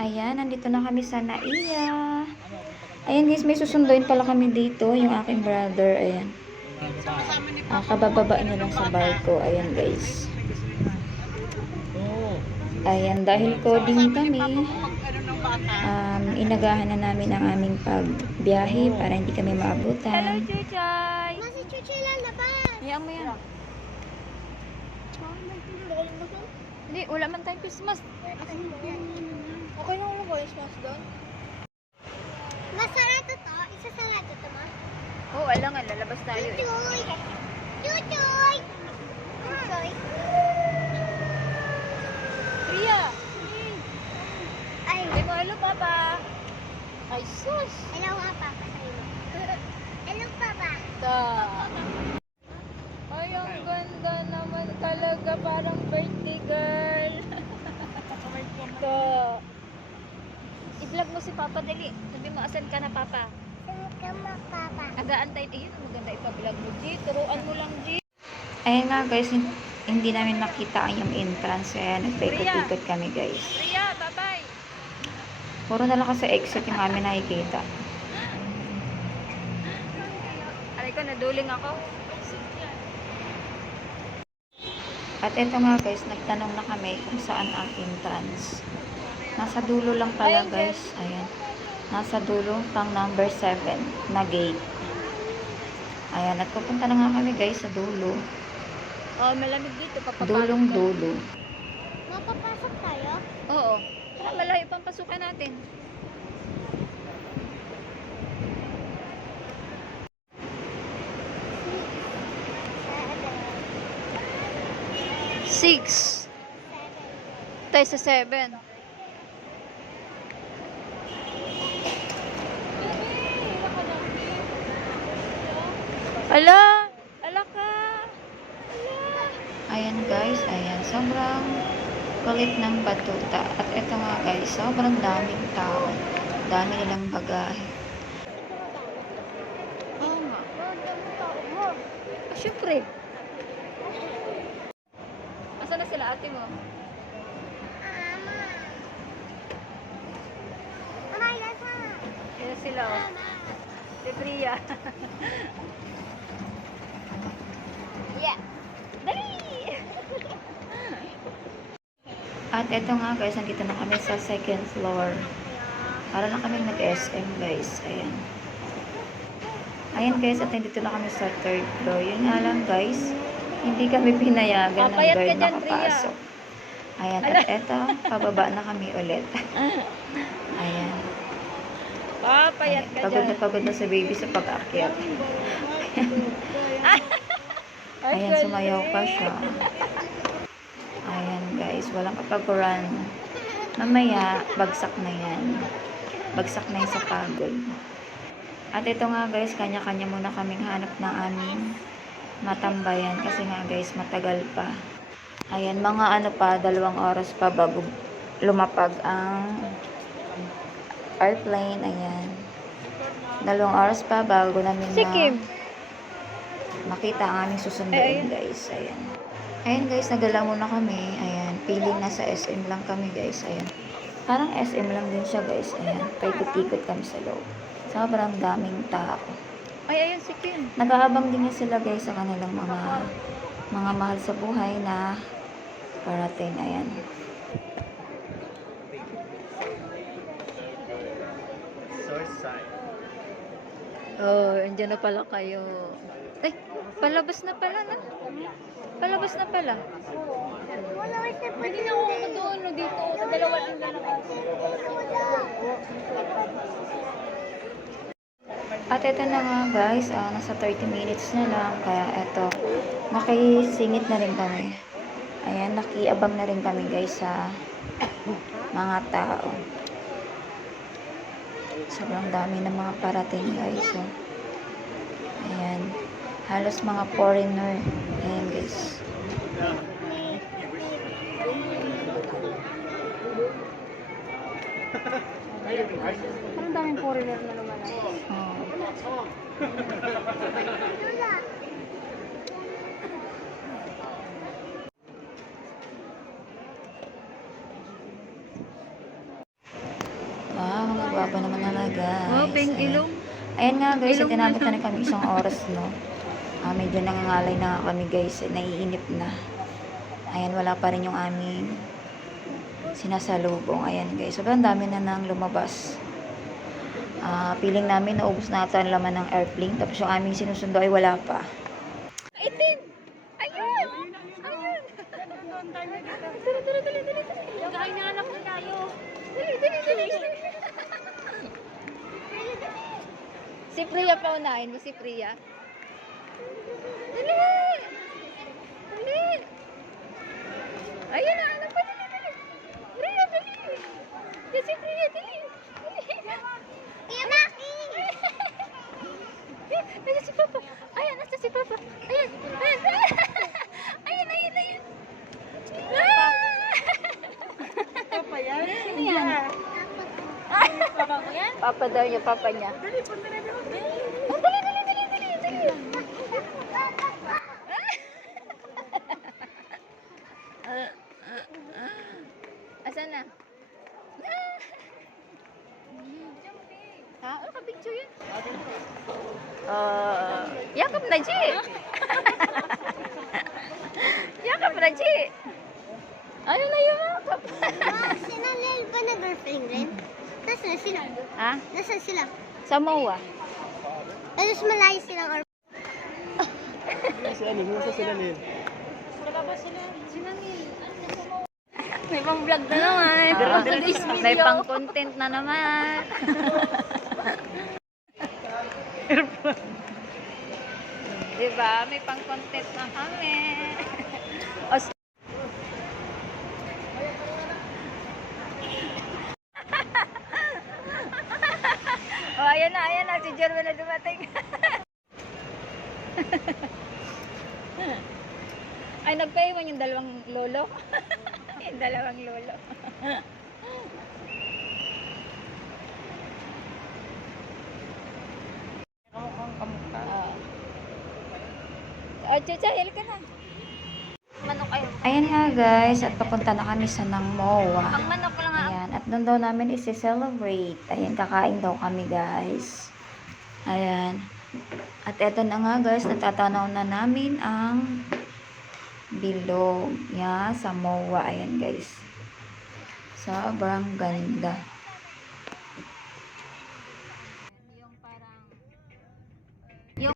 Ayan, nandito na kami sa Naiya. Ayan guys, may susunduin pala kami dito. Yung aking brother, ayan. Ah, kabababa niya lang sa barko. Ayan guys. Ayan, dahil coding kami, um, inagahan na namin ang aming pagbiyahe para hindi kami maabutan. Chuchay! Masi Chuchi lalabas. Hayaan mo yan. Hindi, wala man tayong Christmas. Okay lang ako Christmas doon. Masarado to? Isa sarado to ma? Oo, oh, alam nga, lalabas tayo eh. Chuchoy! Chuchoy! Chuchoy! Priya! Ay, mo, hello, Papa. Ay, sus! hello nga papa sa'yo. Hello papa. Ta. Ay, ang ganda naman talaga. Parang birthday girl. Ta. I-vlog mo si Papa, dali. Sabi mo, asan ka na, Papa? Saan ka ma papa? Agaantay. Ayun, maganda ipa-vlog mo, G. Turuan mo lang, G. Ayan nga guys, hin- hindi namin makita ang yung entrance. Kaya nagpaikot-ikot kami guys. Priya, bye-bye. Puro na lang kasi exit yung amin nakikita. Aray ko, naduling ako. At eto nga guys, nagtanong na kami kung saan ang entrance. Nasa dulo lang pala Ayun, guys. Ayan. Nasa dulo pang number 7 na gate. Ayan, at pupunta na nga kami guys sa dulo. Oh, malamig dito. Papapasok Dulong ka. dulo. Mapapasok tayo? Oo. Tara, malayo pang pasukan natin. Six. Tayo sa seven. Ala! Ala ka! Ala! Ayan guys, ayan. Sobrang kulit ng batuta. At eto nga guys, sobrang daming tao. Dami nilang bagahe. Oo nga. Ah, syempre. Asa na sila ate mo? Ama. Ama, ilan ka? Kaya sila oh. Ama. Yeah. Dali! At eto nga guys, nandito na kami sa second floor. Para na kami nag-SM guys. Ayan. Ayan guys, at nandito na kami sa third floor. Yun nga lang guys, hindi kami pinayagan ng guard dyan, Priya. makapasok. Ayan, at eto, pababa na kami ulit. Ayan. Papayat Ayan. ka Pagod na pagod na sa baby sa pag-akyat. Ay, Ayan, sumayaw pa siya. Ayan guys, walang kapag-run. Mamaya, bagsak na yan. Bagsak na yan sa pagod. At ito nga guys, kanya-kanya muna kaming hanap ng aming matambayan. Kasi nga guys, matagal pa. Ayan, mga ano pa, dalawang oras pa bago lumapag ang airplane. Ayan. Dalawang oras pa bago namin Si ma- Kim. Makita ang aming susunduin guys. Ayan. Ayan guys, nagala muna kami. Ayan, feeling nasa SM lang kami guys. Ayan. Parang SM lang din siya guys. Ayan, paikot-ikot kami sa loob. Sobrang daming tao. Ay, ayun si Kim. Nag-aabang din niya sila guys sa kanilang mga mga mahal sa buhay na parating. Ayan. Oh, andyan na pala kayo. Ay, palabas na pala na. Palabas na pala. Wala ko siya Hindi na ako doon, no, dito. Sa dalawa lang na At ito na nga guys, ah, nasa 30 minutes na lang. Kaya eto, nakisingit na rin kami. Ayan, nakiabang na rin kami guys sa mga tao. Sobrang dami ng mga parating guys. So, ayan, halos mga foreigner. Ayan guys. Parang daming foreigner na naman. Oh. Nagwapa naman na guys. Oh, Ayan. ilong. Ayan nga guys, tinabot na na kami isang oras, no? Ah, medyo nangangalay na kami guys, eh, naiinip na. Ayan, wala pa rin yung aming sinasalubong. Ayan guys, sobrang dami na nang lumabas. Ah, feeling namin naubos na ata ang laman ng airplane, tapos yung aming sinusundo ay wala pa. Itin! Ayun! Ayun! Dali, dali, dali, dali, dali. Kain na anak tayo. Dali, dali, dali, dali. Si Priya pa unahin mo, si Priya. Dali! Dali! Ayun na, anak pa, dali, dali. Priya, dali. Yan si Priya, dali. Kuya Maki! Ayan si Papa. Ayan, nasa si Papa. Ayan, ayan. Ayan, ayan, ayan. Papa yan? Sino yan? Papa ko yan? Papa daw niya, papa niya. Dali, punta na doon. Oh, dali, dali, dali, dali, dali. Asan na? Ha? Ano ka picture yun? Uh, yakap na, Ji! yakap na, Ji! Ano na yung yakap? Ah, sila Lel ba na girlfriend rin? Nasaan na sila? ha? Nasaan sila? Sa MOA? Tapos malayo silang or... Si Aning, nasa sila Lil. May pang vlog na naman. May pang content na naman. diba? May pang content na kami. Oh, ayan na, ayan na. Si Jerwin na dumating. Ay, nagpaiwan yung dalawang lolo. yung dalawang lolo. Ah, Chucha, hil ka na. Manok kayo. Ayan nga guys, at papunta na kami sa Nang Moa. Ang manok lang nga. Ayan, at doon daw namin isi-celebrate. Ayan, kakain daw kami guys. Ayan. At eto na nga guys, natatanaw na namin ang bilog. Yan, sa MOA. Ayan guys. Sobrang ganda.